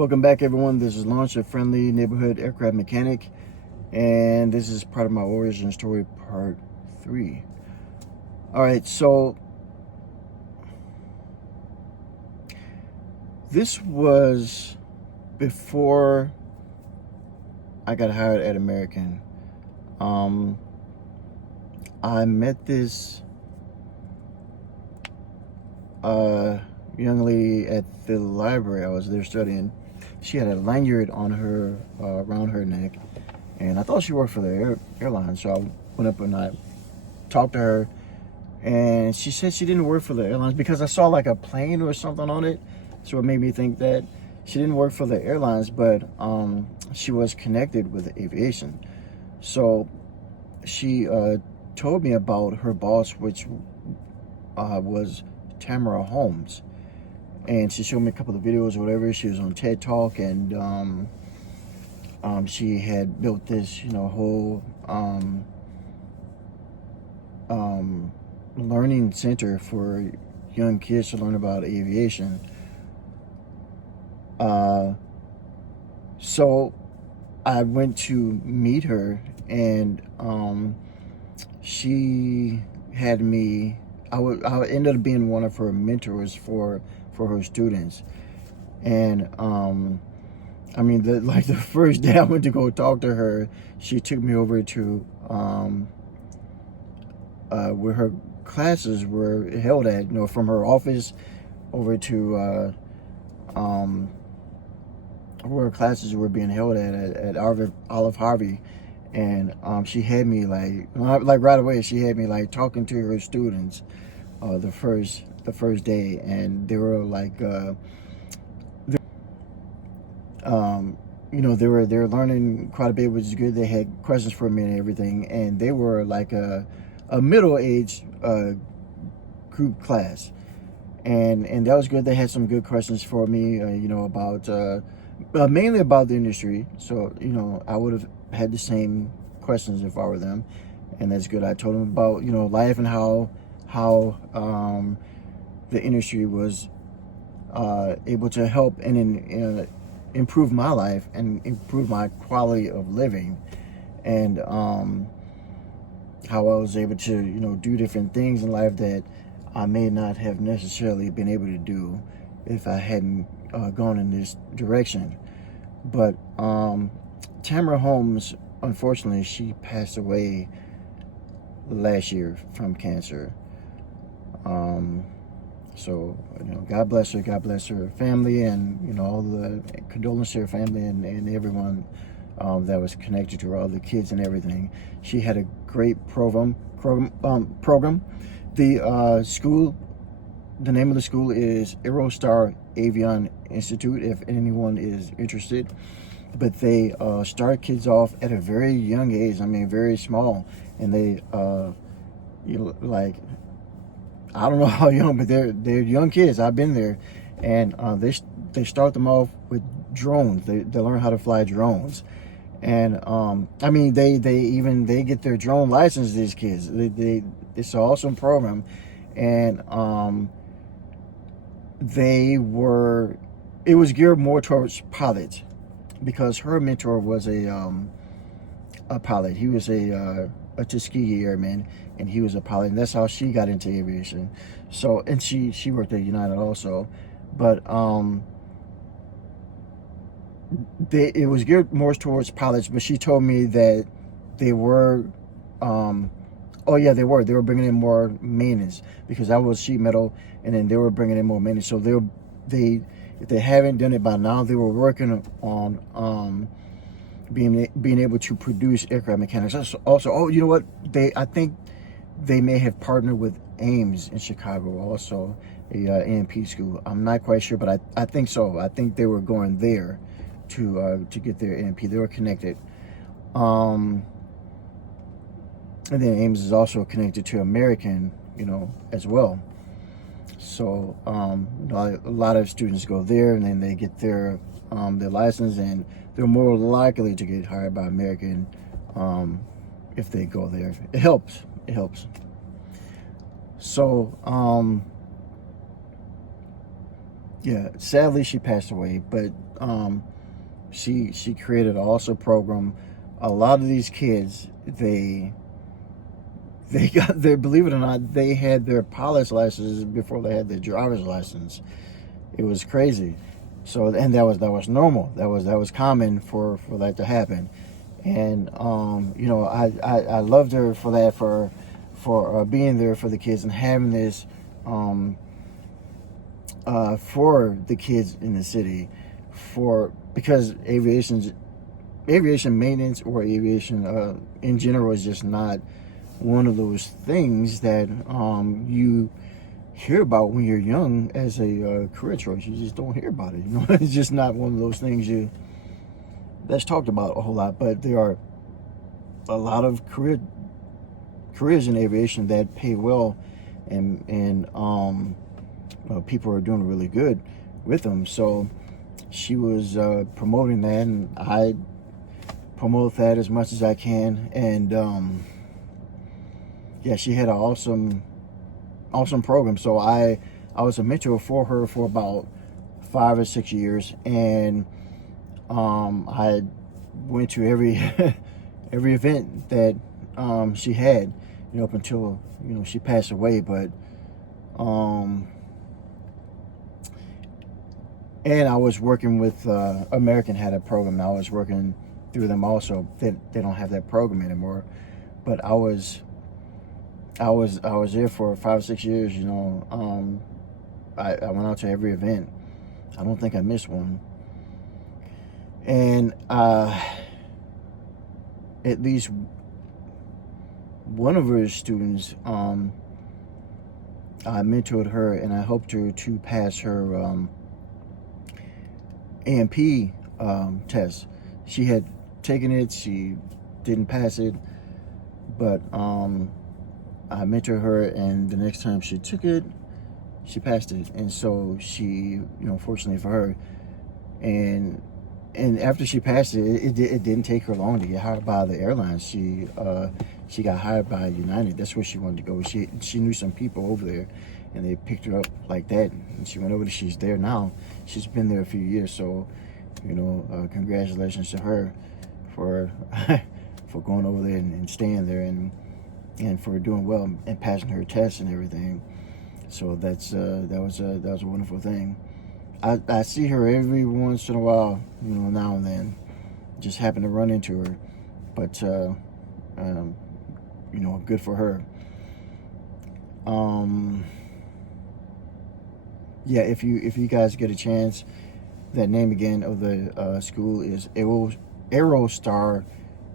Welcome back, everyone. This is Launch, a friendly neighborhood aircraft mechanic, and this is part of my origin story, part 3. All right, so this was before I got hired at American. I met this young lady at the library. I was there studying. She had a lanyard on her around her neck, and I thought she worked for the airline. So I went up and I talked to her, and she said she didn't work for the airlines because I saw like a plane or something on it. So it made me think that she didn't work for the airlines, but she was connected with aviation. So she told me about her boss, which was Tammera Holmes. And she showed me a couple of videos or whatever. She was on TED Talk, and she had built this, whole learning center for young kids to learn about aviation. So I went to meet her, and she had me. I ended up being one of her mentors for her students. And the first day I went to go talk to her, she took me over to where her classes were held at, from her office over to where her classes were being held at Olive Harvey. And she had me like right away, she had me like talking to her students the first day, and they were like they were learning quite a bit, which is good. They had questions for me and everything, and they were like a middle-aged group class, and that was good. They had some good questions for me, about mainly about the industry. So I would have had the same questions if I were them, and that's good. I told them about life and how the industry was able to help and improve my life and improve my quality of living, and how I was able to do different things in life that I may not have necessarily been able to do if I hadn't gone in this direction. But Tammera Holmes, unfortunately, she passed away last year from cancer. So God bless her, God bless her family, and all the condolences to her family and everyone that was connected to her, all the kids and everything. She had a great program. The school, the name of the school is Aerostar Aviation Institute, if anyone is interested. But they start kids off at a very young age. Very small, and they I don't know how young, but they're young kids. I've been there, and they start them off with drones. They learn how to fly drones, and they get their drone license. These kids, it's an awesome program, and it was geared more towards pilots, because her mentor was a pilot. He was a Tuskegee airman, and he was a pilot, and that's how she got into aviation. So, and she worked at United also, but it was geared more towards pilots. But she told me that they were they were bringing in more maintenance, because that was sheet metal, and then they were bringing in more maintenance. So they if they haven't done it by now, they were working on being able to produce aircraft mechanics. Also, I think they may have partnered with Ames in Chicago, also a A&P school. I'm not quite sure, but I think so. I think they were going there to get their A&P. They were connected. And then Ames is also connected to American, as well. So a lot of students go there, and then they get their license, and they're more likely to get hired by American if they go there. It helps. So yeah, sadly she passed away, but She created an awesome program. A lot of these kids, they got their, believe it or not, they had their pilot's license before they had their driver's license. It was crazy. So, and that was normal. That was common for that to happen. And I loved her for that, for being there for the kids and having this for the kids in the city, because aviation maintenance, or aviation in general, is just not one of those things that you hear about when you're young as a career choice. You just don't hear about it. It's just not one of those things that's talked about a whole lot. But there are a lot of careers in aviation that pay well, and people are doing really good with them. So she was promoting that, and I promote that as much as I can. And she had an awesome program. So I was a mentor for her for about 5 or 6 years, and I went to every every event that she had, up until she passed away. But and I was working with American had a program, and I was working through them also. They don't have that program anymore, but I was there for 5 or 6 years. I went out to every event. I don't think I missed one. And at least one of her students, I mentored her, and I helped her to pass her A&P test. She had taken it, she didn't pass it, but I mentored her, and the next time she took it, she passed it. And so she, fortunately for her, and after she passed it, it didn't take her long to get hired by the airlines. She got hired by United. That's where she wanted to go. She knew some people over there, and they picked her up like that. And she went over there. She's there now. She's been there a few years. So, congratulations to her for for going over there and staying there, and for doing well and passing her tests and everything. So that was a wonderful thing. I see her every once in a while, now and then. Just happen to run into her, but good for her. If you guys get a chance, that name again of the school is Aerostar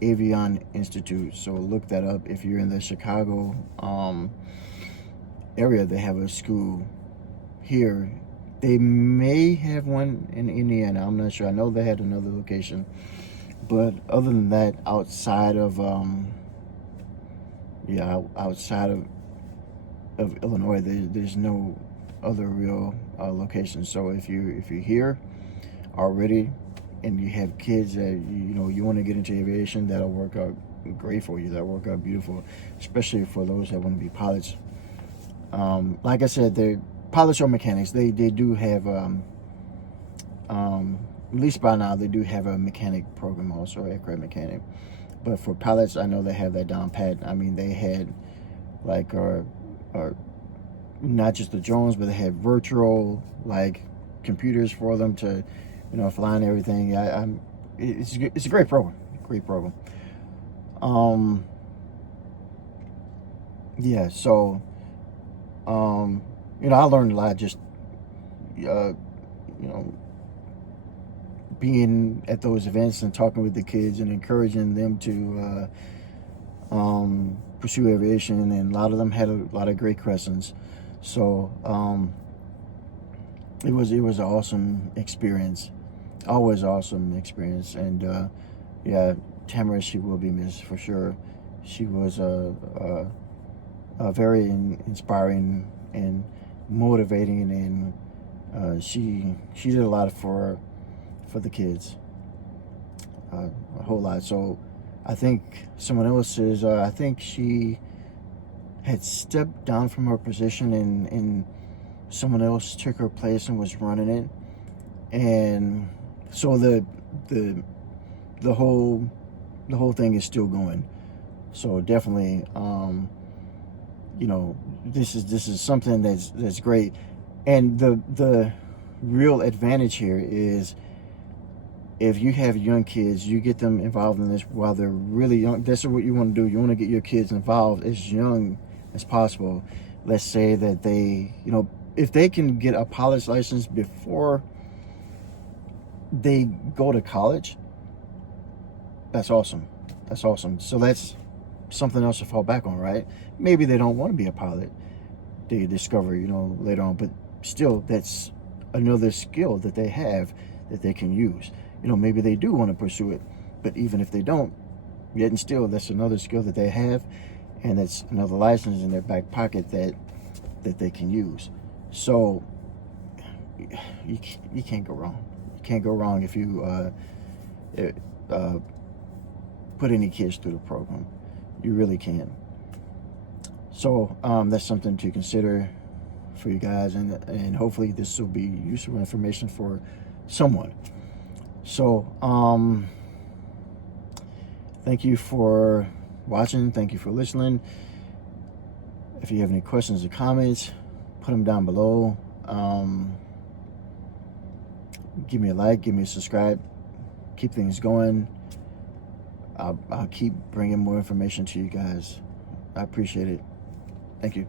Avion Institute. So look that up. If you're in the Chicago area, they have a school here. They may have one in Indiana. I'm not sure. I know they had another location, but other than that, outside of Illinois, there's no other real locations. So if you're here already, and you have kids that you want to get into aviation, that'll work out great for you. That'll work out beautiful, especially for those that want to be pilots. Like I said, they're pilots or mechanics. They do have at least by now, they do have a mechanic program also, aircraft mechanic. But for pilots, I know they have that down pat. I mean, they had like not just the drones, but they had virtual computers for them to fly and everything. It's a great program. So I learned a lot just being at those events and talking with the kids and encouraging them to pursue aviation, and a lot of them had a lot of great questions. So it was an awesome experience, always awesome experience. And Tammera, she will be missed for sure. She was a very inspiring and motivating, and she did a lot for the kids, a whole lot. So I think someone else is, I think she had stepped down from her position, and someone else took her place and was running it. And So the the whole thing is still going. So definitely, this is something that's great. And the real advantage here is, if you have young kids, you get them involved in this while they're really young. This is what you want to do. You want to get your kids involved as young as possible. Let's say that they, if they can get a pilot's license before they go to college, that's awesome. That's awesome. So that's something else to fall back on, right? Maybe they don't want to be a pilot. They discover, later on, but still, that's another skill that they have that they can use. Maybe they do want to pursue it, but even if they don't, yet and still, that's another skill that they have, and that's another license in their back pocket that they can use. So you can't go wrong. You can't go wrong if you put any kids through the program. You really can. So that's something to consider for you guys, and hopefully this will be useful information for someone. So thank you for watching. Thank you for listening. If you have any questions or comments, put them down below. Give me a like, give me a subscribe, keep things going. I'll keep bringing more information to you guys. I appreciate it. Thank you.